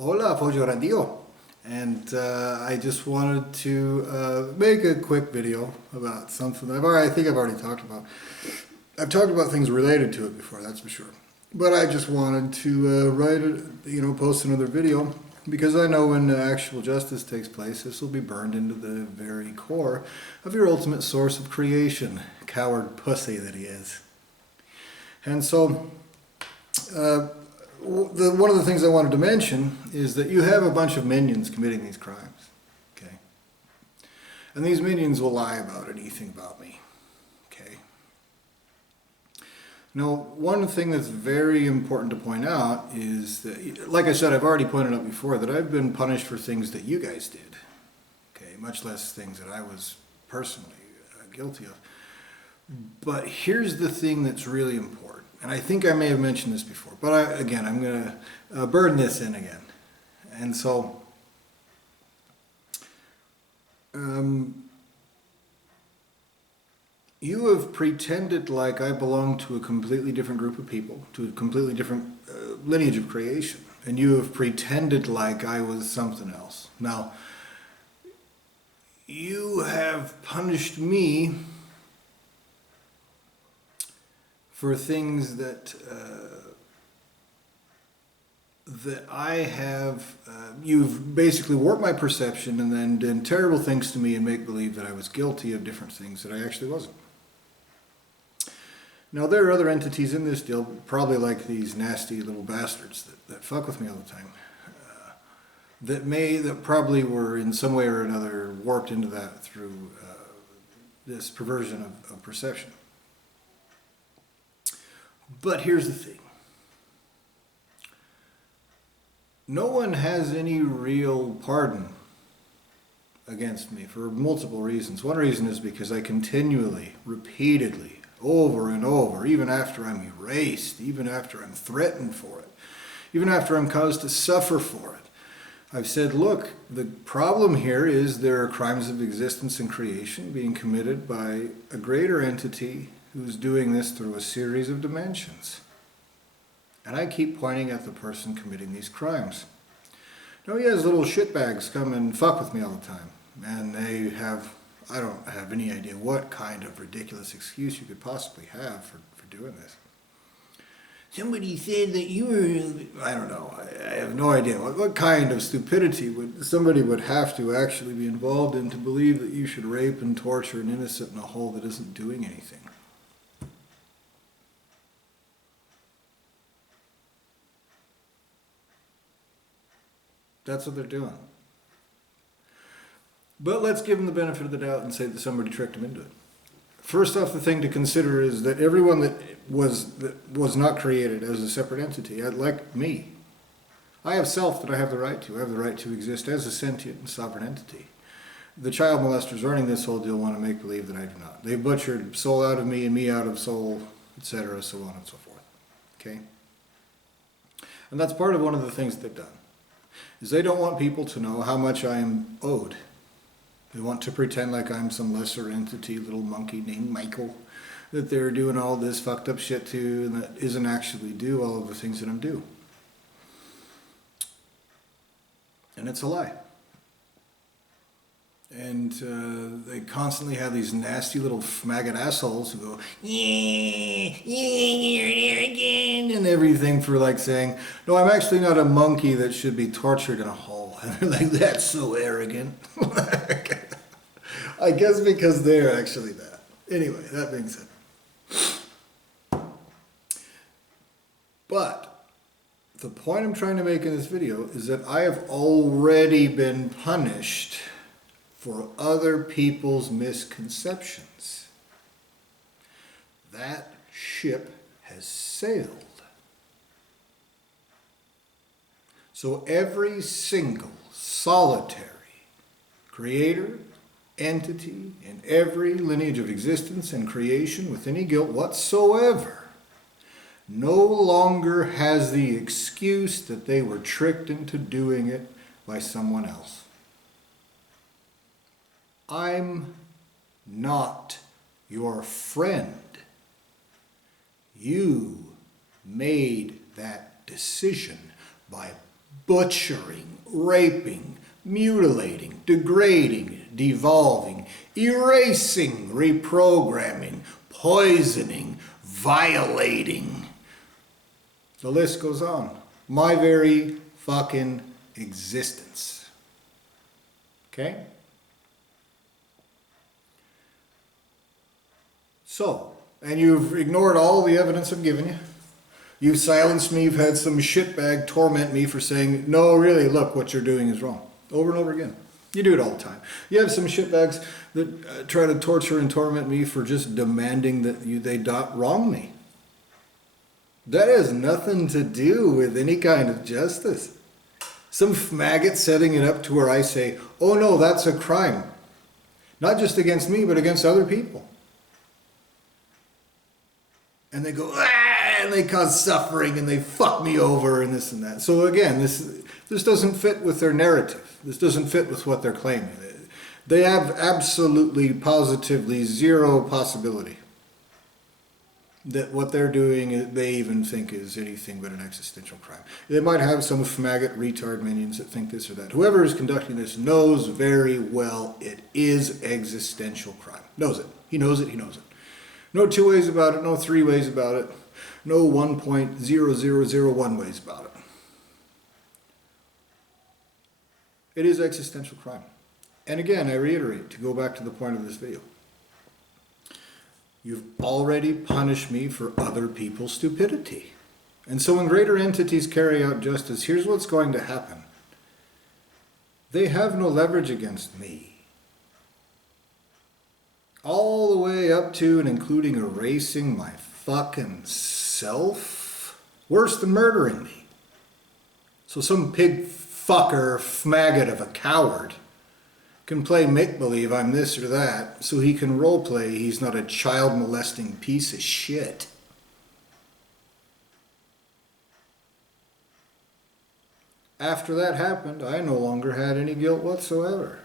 Hola, Pollo Radio. And I just wanted to make a quick video about something I think I've already talked about. I've talked about things related to it before, that's for sure. But I just wanted to post another video because I know when actual justice takes place, this will be burned into the very core of your ultimate source of creation, coward pussy that he is. And so, one of the things I wanted to mention is that you have a bunch of minions committing these crimes, okay? And these minions will lie about anything about me, okay? Now, one thing that's very important to point out is that, like I said, I've already pointed out before that I've been punished for things that you guys did, okay? Much less things that I was personally guilty of. But here's the thing that's really important. And I think I may have mentioned this before, but I'm going to burn this in again. And so, you have pretended like I belong to a completely different group of people, to a completely different lineage of creation. And you have pretended like I was something else. Now, you have punished me for things that I have, you've basically warped my perception and then done terrible things to me and make believe that I was guilty of different things that I actually wasn't. Now there are other entities in this deal, probably like these nasty little bastards that fuck with me all the time, that probably were in some way or another warped into that through this perversion of perception. But here's the thing. No one has any real pardon against me for multiple reasons. One reason is because I continually, repeatedly, over and over, even after I'm erased, even after I'm threatened for it, even after I'm caused to suffer for it, I've said, look, the problem here is there are crimes of existence and creation being committed by a greater entity who's doing this through a series of dimensions. And I keep pointing at the person committing these crimes. Now he has little shitbags come and fuck with me all the time. And they have, I don't have any idea what kind of ridiculous excuse you could possibly have for doing this. Somebody said that you were, I don't know, I have no idea. What kind of stupidity would somebody would have to actually be involved in to believe that you should rape and torture an innocent in a hole that isn't doing anything? That's what they're doing. But let's give them the benefit of the doubt and say that somebody tricked them into it. First off, the thing to consider is that everyone that was not created as a separate entity, like me, I have self that I have the right to. I have the right to exist as a sentient and sovereign entity. The child molesters running this whole deal want to make believe that I do not. They butchered soul out of me and me out of soul, etc., so on and so forth. Okay? And that's part of one of the things that they've done. Is they don't want people to know how much I am owed. They want to pretend like I'm some lesser entity, little monkey named Michael, that they're doing all this fucked up shit to, and that isn't actually due all of the things that I'm due. And it's a lie. And they constantly have these nasty little maggot assholes who go, yeah, you're here again, and everything for like saying, no, I'm actually not a monkey that should be tortured in a hole. And they're like, that's so arrogant. I guess because they're actually that. Anyway, that being said. But the point I'm trying to make in this video is that I have already been punished for other people's misconceptions. That ship has sailed. So every single solitary creator, entity, in every lineage of existence and creation with any guilt whatsoever no longer has the excuse that they were tricked into doing it by someone else. I'm not your friend. You made that decision by butchering, raping, mutilating, degrading, devolving, erasing, reprogramming, poisoning, violating. The list goes on. My very fucking existence. Okay? So, and you've ignored all the evidence I've given you. You've silenced me. You've had some shitbag torment me for saying, no, really, look, what you're doing is wrong. Over and over again. You do it all the time. You have some shitbags that try to torture and torment me for just demanding that they wrong me. That has nothing to do with any kind of justice. Some maggot setting it up to where I say, oh no, that's a crime. Not just against me, but against other people. And they go, and they cause suffering, and they fuck me over, and this and that. So again, this doesn't fit with their narrative. This doesn't fit with what they're claiming. They have absolutely, positively zero possibility that what they're doing, they even think is anything but an existential crime. They might have some maggot retard minions that think this or that. Whoever is conducting this knows very well it is existential crime. Knows it. He knows it. He knows it. No two ways about it. No three ways about it. No 1.0001 ways about it. It is existential crime. And again, I reiterate, to go back to the point of this video, you've already punished me for other people's stupidity. And so when greater entities carry out justice, here's what's going to happen. They have no leverage against me. All the way up to and including erasing my fucking self. Worse than murdering me. So some pig fucker, maggot of a coward can play make-believe I'm this or that, so he can roleplay he's not a child-molesting piece of shit. After that happened, I no longer had any guilt whatsoever.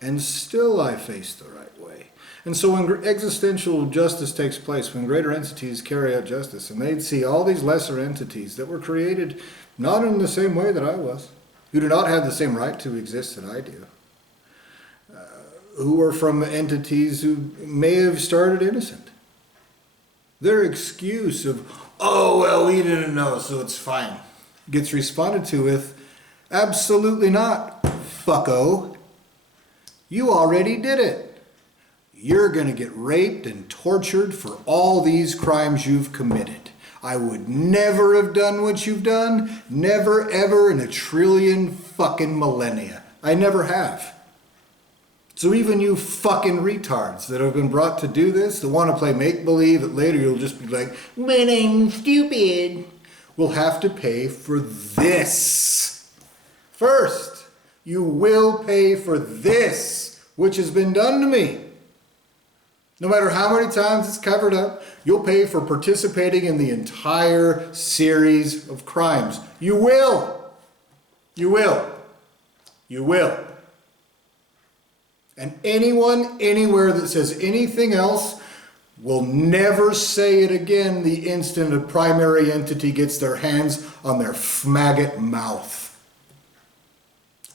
And still I faced the right way. And so when existential justice takes place, when greater entities carry out justice, and they'd see all these lesser entities that were created not in the same way that I was, who do not have the same right to exist that I do, who are from entities who may have started innocent. Their excuse of, oh, well, we didn't know, so it's fine, gets responded to with, absolutely not, fucko. You already did it. You're going to get raped and tortured for all these crimes you've committed. I would never have done what you've done, never, ever in a trillion fucking millennia. I never have. So even you fucking retards that have been brought to do this, that want to play make-believe, that later you'll just be like, but I'm stupid, will have to pay for this. First, you will pay for this, which has been done to me. No matter how many times it's covered up, you'll pay for participating in the entire series of crimes. You will. You will. You will. And anyone, anywhere that says anything else will never say it again the instant a primary entity gets their hands on their maggot mouth.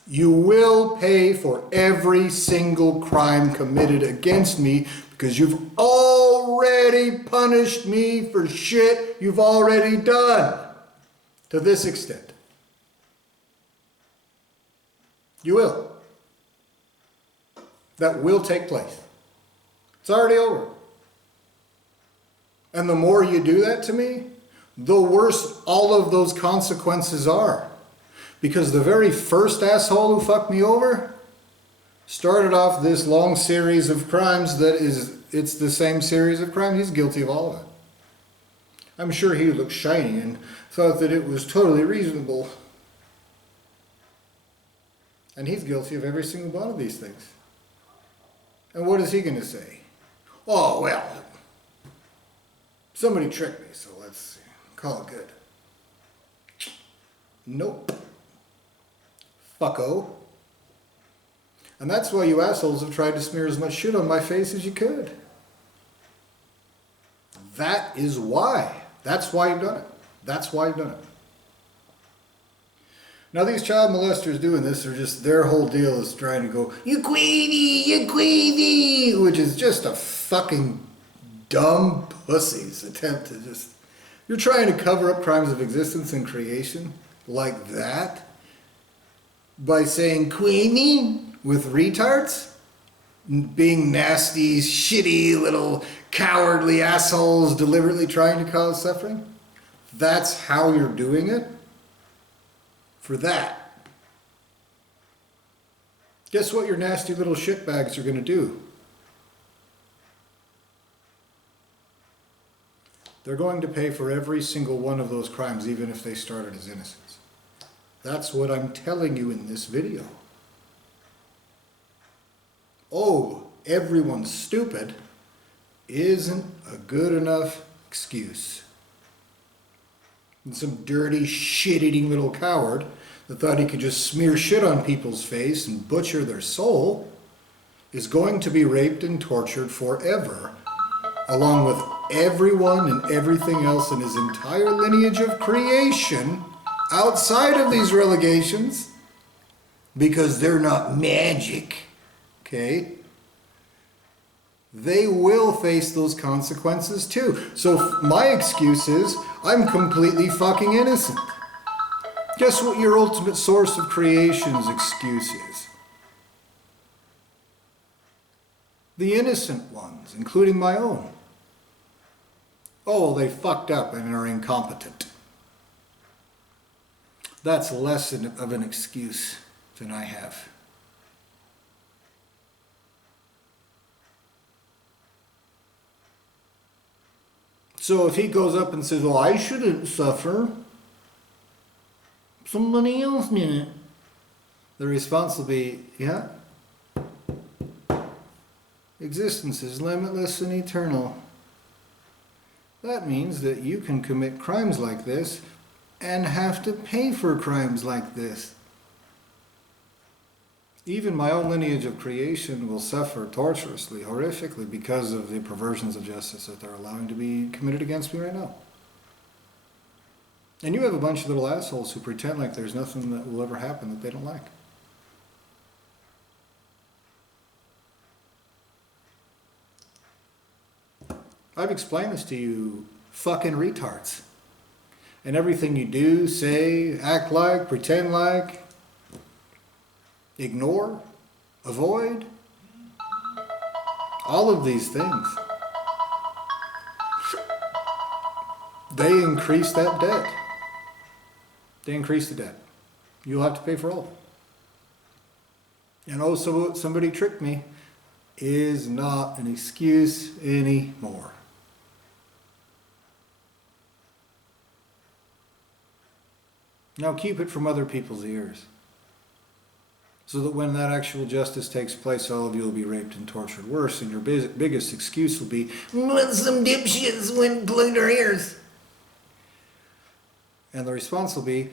You will pay for every single crime committed against me because you've already punished me for shit you've already done to this extent. You will. That will take place. It's already over. And the more you do that to me, the worse all of those consequences are. Because the very first asshole who fucked me over started off this long series of crimes it's the same series of crimes. He's guilty of all of it. I'm sure he looked shiny and thought that it was totally reasonable. And he's guilty of every single one of these things. And what is he going to say? Oh, well, somebody tricked me, so let's call it good. Nope. Fucko. And that's why you assholes have tried to smear as much shit on my face as you could. That is why. That's why you've done it. That's why you've done it. Now these child molesters doing this are just, their whole deal is trying to go, you queenie, which is just a fucking dumb pussy's attempt to just, you're trying to cover up crimes of existence and creation like that by saying queenie with retards, being nasty, shitty little cowardly assholes deliberately trying to cause suffering. That's how you're doing it. For that, guess what your nasty little shitbags are going to do? They're going to pay for every single one of those crimes, even if they started as innocents. That's what I'm telling you in this video. Oh, everyone's stupid isn't a good enough excuse. And some dirty, shit-eating little coward that thought he could just smear shit on people's face and butcher their soul is going to be raped and tortured forever, along with everyone and everything else in his entire lineage of creation outside of these relegations, because they're not magic, okay? They will face those consequences too. So my excuse is, I'm completely fucking innocent. Guess what your ultimate source of creation's excuse is? The innocent ones, including my own. Oh, they fucked up and are incompetent. That's less of an excuse than I have. So if he goes up and says, well, I shouldn't suffer, somebody else did it, the response will be, yeah, existence is limitless and eternal. That means that you can commit crimes like this and have to pay for crimes like this. Even my own lineage of creation will suffer torturously, horrifically, because of the perversions of justice that they're allowing to be committed against me right now. And you have a bunch of little assholes who pretend like there's nothing that will ever happen that they don't like. I've explained this to you fucking retards. And everything you do, say, act like, pretend like, ignore, avoid, all of these things, they increase that debt. They increase the debt. You'll have to pay for all of it. And oh, so somebody tricked me is not an excuse anymore. Now keep it from other people's ears, so that when that actual justice takes place, all of you will be raped and tortured worse, and your biggest excuse will be, when some dipshits went and plugged our ears. And the response will be,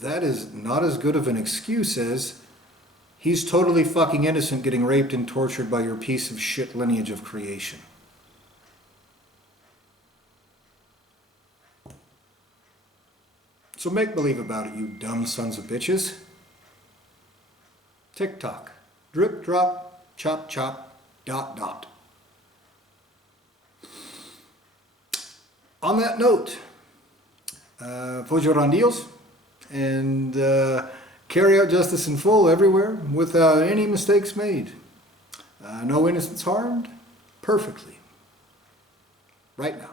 that is not as good of an excuse as, he's totally fucking innocent getting raped and tortured by your piece of shit lineage of creation. So make believe about it, you dumb sons of bitches. Tick-tock. Drip, drop, chop, chop, dot, dot. On that note, pose your rondillos and carry out justice in full everywhere without any mistakes made. No innocents harmed, perfectly. Right now.